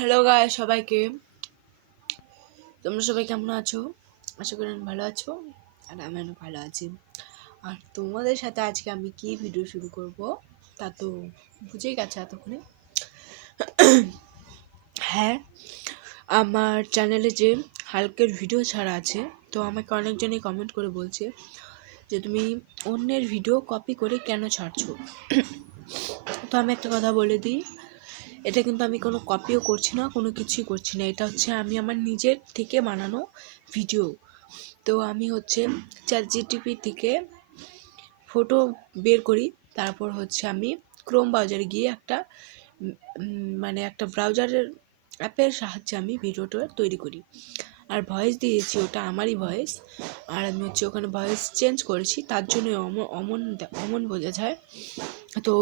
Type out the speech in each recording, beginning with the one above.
Hello guys, সবাইকে। তোমরা সবাই কেমন আছো? আশা করি ভালো আছো, আর আমি অনেক ভালো আছি। আর তোমাদের সাথে আজকে আমি কি ভিডিও শুরু করব তা তো বুঝেই গেছে এতক্ষণে। হ্যাঁ, আমার চ্যানেলে যে হালকের ভিডিও ছাড়া আছে, তো আমাকে অনেকজনই কমেন্ট করে বলছে যে তুমি অন্যের ভিডিও কপি করে কেন ছাড়ছো। তো আমি একটা কথা বলে দিই, এটা কিন্তু আমি কোনো কপিও করছি না, কোনো কিছুই করছি না। এটা হচ্ছে আমি আমার নিজের থেকে বানানো ভিডিও। তো আমি হচ্ছে ChatGPT থেকে ফটো বের করি, তারপর হচ্ছে আমি ক্রোম ব্রাউজারে গিয়ে একটা ব্রাউজারের অ্যাপের সাহায্যে আমি ভিডিওটা তৈরি করি। আর ভয়েস দিয়েছি, ওটা আমারই ভয়েস। আর আমি হচ্ছে ওখানে ভয়েস চেঞ্জ করেছি, তার জন্য অমন অমন বোঝা যায়। তো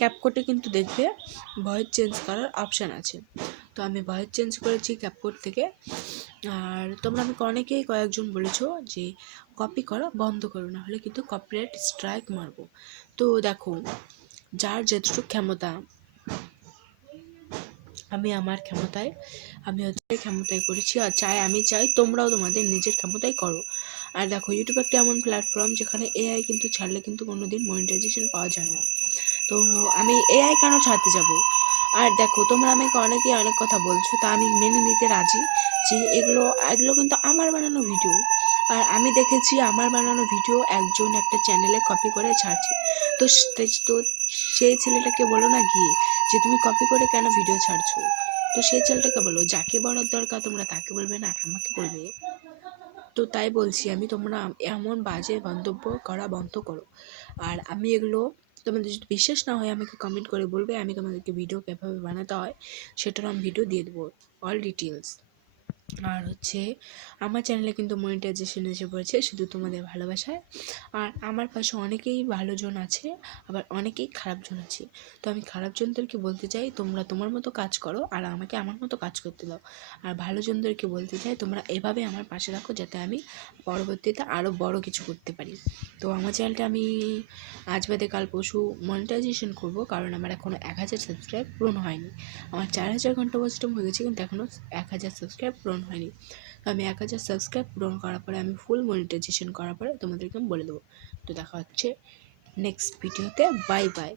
ক্যাপকাটে কিন্তু দেখবে ভয়েস চেঞ্জ করার অপশান আছে, তো আমি ভয়েস চেঞ্জ করেছি ক্যাপকাট থেকে। আর তোমরা আমাকে কয়েকজন বলেছো যে কপি করা বন্ধ করো, না হলে কিন্তু কপিরাইট স্ট্রাইক মারবো। তো দেখো, যার যতটুকু ক্ষমতা, আমি আমার ক্ষমতায় করেছি। আর আমি চাই তোমরাও তোমাদের নিজের ক্ষমতায় করো। আর দেখো, ইউটিউব একটা এমন প্ল্যাটফর্ম যেখানে এআই কিন্তু ছাড়লে কিন্তু কোনোদিন মনিটাইজেশন পাওয়া যায় না। তো আমি এআই কেন ছাড়তে যাব? আর দেখো, তোমরা আমাকে অনেকেই অনেক কথা বলছো, তা আমি মেনে নিতে রাজি যে এগুলো কিন্তু আমার বানানো ভিডিও। আর আমি দেখেছি আমার বানানো ভিডিও একজন একটা চ্যানেলে কপি করে ছাড়ছে। তো তো সেই ছেলেটাকে বলো না গিয়ে যে তুমি কপি করে কেন ভিডিও ছাড়ছো। তো সেই ছেলেটাকে বলো, যাকে বলার দরকার তোমরা তাকে বলবে না, আমাকে বলবে। তো তাই বলছি আমি, তোমরা এমন বাজে মন্তব্য করা বন্ধ করো। আর আমি এগুলো, তোমাদের যদি বিশ্বাস না হয় আমাকে কমেন্ট করে বলবে, আমি তোমাদেরকে ভিডিও কীভাবে বানাতে হয় সেটার আমি ভিডিও দিয়ে দেবো, অল ডিটেলস। আর হচ্ছে আমার চ্যানেলে কিন্তু মনিটাইজেশন এসে পড়েছে শুধু তোমাদের ভালোবাসায়। আর আমার পাশে অনেকেই ভালো জন আছে, আবার অনেকেই খারাপ জন আছে। তো আমি খারাপ জনদেরকে বলতে চাই, তোমরা তোমার মতো কাজ করো আর আমাকে আমার মতো কাজ করতে দাও। আর ভালো জনদেরকে বলতে চাই, তোমরা এভাবে আমার পাশে রাখো যাতে আমি পরবর্তীতে আরও বড় কিছু করতে পারি। তো আমার চ্যানেলটা আমি আজ বাদে কাল পরশু মনিটাইজেশন করব, কারণ আমার এখনও 1000 সাবস্ক্রাইব পূরণ হয়নি। আমার 4000 ঘন্টা ওয়াচ হয়ে গেছে, কিন্তু এখনও 1000 সাবস্ক্রাইব পূরণ হয়নি। তো আমি 1000 সাবস্ক্রাইব পূরণ করার পরে, আমি ফুল মনিটাইজেশন করার পরে তোমাদেরকে আমি বলে দেবো। তো দেখা হচ্ছে নেক্সট ভিডিওতে। Bye bye.